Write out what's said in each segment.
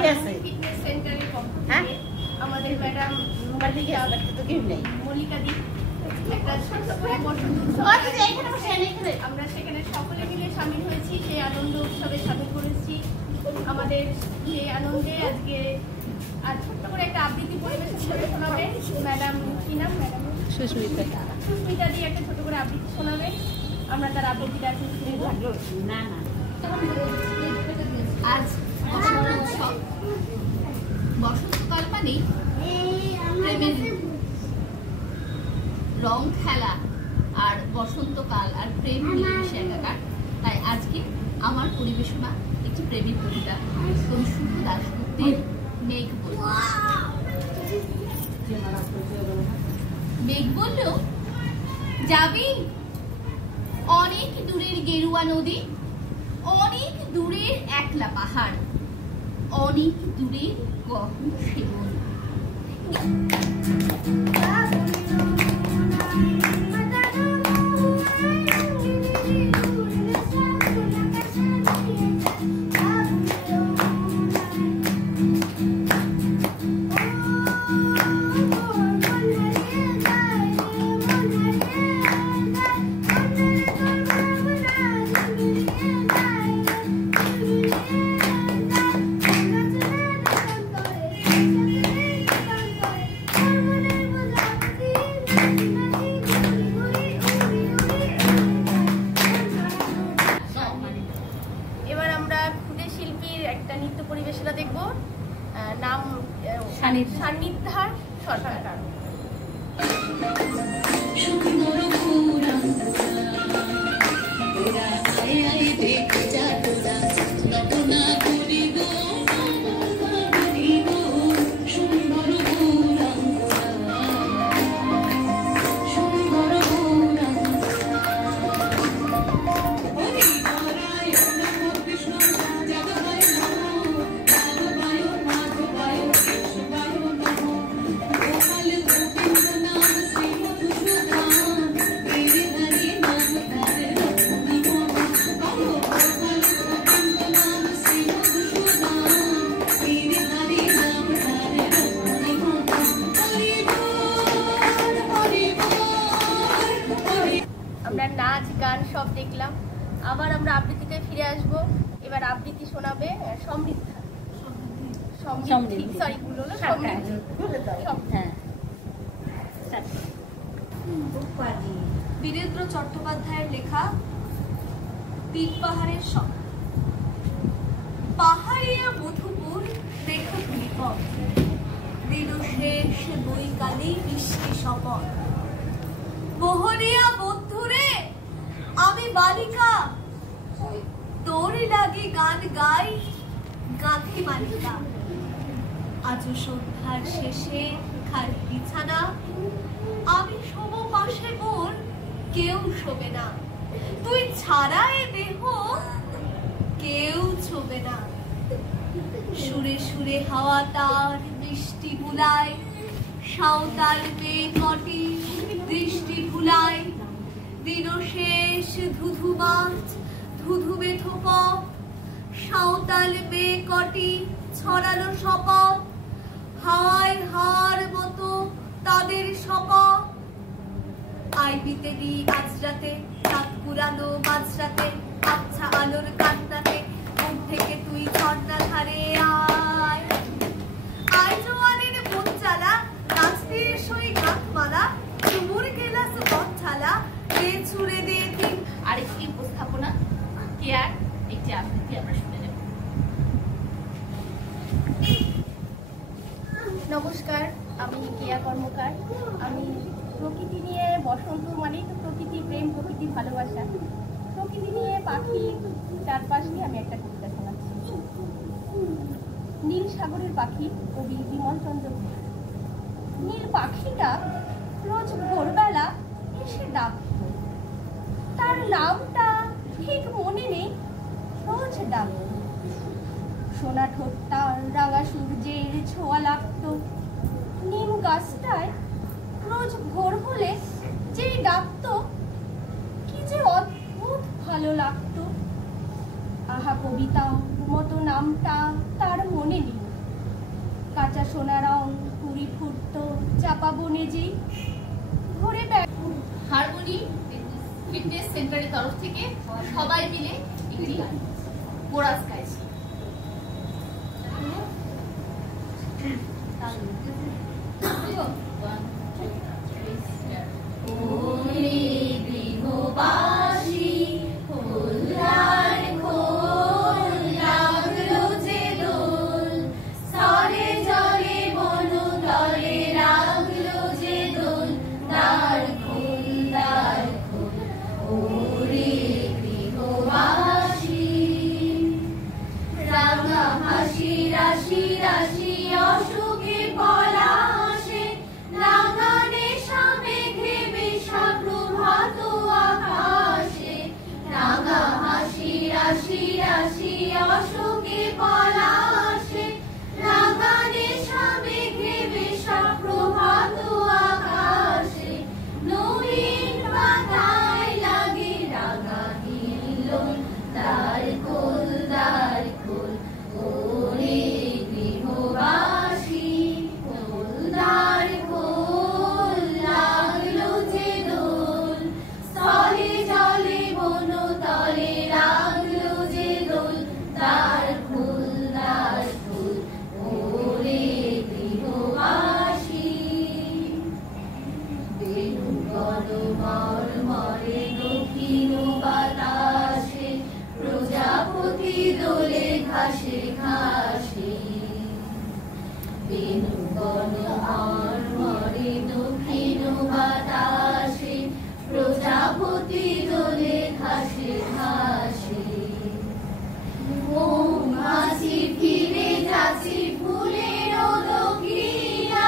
Fitness সেন্টারের পক্ষ থেকে আমাদের ম্যাডাম মল্লিকা দি একটা ছোট্ট করে বসন্ত উৎসব আমরা সেখানে সকলে মিলে সামিল হয়েছি। সেই আনন্দ উৎসবে সামিল করেছি। আমাদের সেই আনন্দে আজকে আর ছোট্ট করে একটা আবৃত্তি পরিবেশন করে শোনাবে ম্যাডাম। কি নাম ম্যাডাম? সুস্মিতা দি একটা ছোট করে আবৃত্তি শোনাবে। আমরা তার আবৃত্তিটা না আজ উৎসব বসন্তকাল মানেই প্রেমের রং খেলা আর বসন্তকাল আর প্রেম মিলেমিশে একাকার। তাই আজকে আমার পরিবেশনা একটি প্রেমের কবিতা শুভ দাশগুপ্তের মেঘ বলল। মেঘ বলল, যাবি অনেক দূরের গেরুয়া নদী, অনেক দূরের একলা পাহাড়, অনেক দূরের গহন সেবন। নাম সান্নিধ্যা সরকার। আমরা নাচ গান সব দেখলাম। আবার আমরা আবৃত্তিতে ফিরে আসবো। এবার আবৃত্তি শোনাবে সমৃদ্ধা। বীরেন্দ্র চট্টোপাধ্যায়ের লেখা তিন পাহাড়ের সব। পাহাড়িয়া মধুপুর দেখো বিপদ, দিন শেষ বৈকালী বৃষ্টি শপথ। মোহনিয়া বন্ধুরে আমি বালিকা, তোর লাগি গান গাই গাঁথি মালিকা। আজ সন্ধ্যার শেষে খালি বিছানা, আমি শোব পাশে মোর কেউ শোবে না। তুই ছাড়া এ দেহ কেউ ছোবে না। সুরে সুরে হাওয়া তার বৃষ্টি বুলায়, সাঁওতাল মেয়ে কটি দৃষ্টি ভুলায়। দিন শেষ ধুধু মাছ ধুধু বেথপ, সাঁওতাল মেয়ে কটি ছড়ালো শপথ। হায় হার মতো তাদের শপথ। আইবিতে দি আজ রাতে রাত পুরানো মাঝরাতে, আচ্ছা আলোর কান্নাতে ঘুম থেকে তুই ঝর্ণা ধারে আয়। আয় জোয়ানের মন জ্বালা, নাচতে সই গান মালা, চুমুর গেলাস বচ্ছালা, দে ছুড়ে দে দিন। আরেকটি উপস্থাপনা কেয়ার একটি আবৃত্তি আমরা শুনে নেব। নমস্কার, আমি কেয়া কর্মকার। আমি প্রকৃতি নিয়ে, বসন্ত মানেই তো প্রকৃতি, প্রেম, প্রকৃতি, ভালোবাসা, প্রকৃতি নিয়ে, পাখি চারপাশ নিয়ে আমি একটা কবিতা শোনাচ্ছি। নীল সাগরের পাখি, কবি বিমল চন্দ্র ঘোষ। নীল পাখিটা রোজ ভোরবেলা এসে ডাকত, তার নামটা ঠিক মনে নেই, রোজ ডাকত। সোনা ঠোঁটটা রাঙা সূর্যের ছোঁয়া লাগত। নিম গাছটায় রোজ ভোর হলে যেই ডাকত, কি যে অদ্ভুত ভালো লাগতো। আহা, কবিতা মতো নামটা তার মনে নেই, কাঁচা সোনা রং কুড়ি ফুটত চাপা বনে যেই ঘুরে হারমোনি ফিটনেস সেন্টারের তরফ থেকে সবাই মিলে একটি কোরাস গাইছি। রাশি রাশি অসুখে পলাশে নাগানে সামেঘে বিষাপ্রভাত আকাশে রাঙা হাসি রাশি রাশি অসুখে পলাশে নাগানে সামেঘে বিষাপ্রভাত আকাশে নবীন পাতায় লাগে রাঙা হিল্লোল দ্বার খোল দ্বার খোল ওরে গৃহবাসী খোল দ্বার খোল লাগলো যে দোল স্থলে জলে বন তলে লাগলো যে দোল দ্বার খোল ওরে গৃহবাসী বেণুগণ মর্মরে দক্ষিণ বাতাসে প্রজাপতি দোলে ঘাসে ঘাসে বেণুগণ মর্মরে দক্ষিণ বাতাসে প্রজাপতি দোলে ঘাসে ঘাসে মৌমাছি ফিরে যাচ্ছি ফুলের দক্ষিণা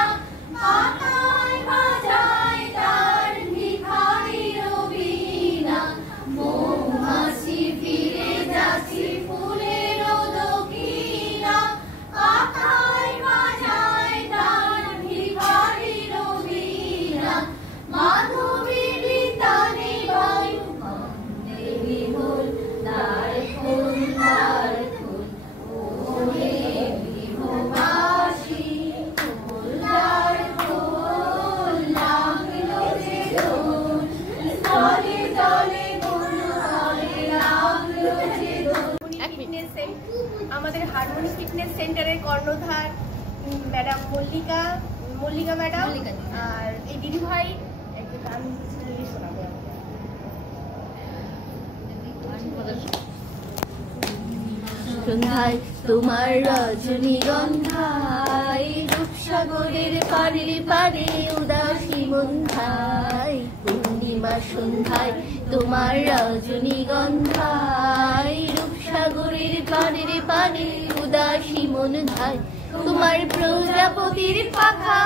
পাতায় বাজায় তার ভিখারির বীণা মৌমাছি ফিরে যাচ্ছি ফুলের দক্ষিণা পাতায় বাজায় তার ভিখারির বীণা মাধবীর তানে বায়ু গন্ধে বিহুল দ্বার খোল ওরে গৃহবাসী খোল দ্বার খোল লাগলো যে দোল স্থলে জলে বন তলে লাগলো যে দোল। আমাদের হারমোনি ফিটনেস সেন্টারের কর্ণধার ম্যাডাম মল্লিকা ম্যাডাম আর এই দিদি ভাই একটা গান শোনাবে। সন্ধ্যায় তোমার রজনীগন্ধায় রূপসাগরের পারে পারে উদাসী মন্ধায় পূর্ণিমা সন্ধ্যায় তোমার রজনীগন্ধায় রূপসাগরের পারে পারে উদাসী মন্ধায় তোমার প্রজাপতির পাখা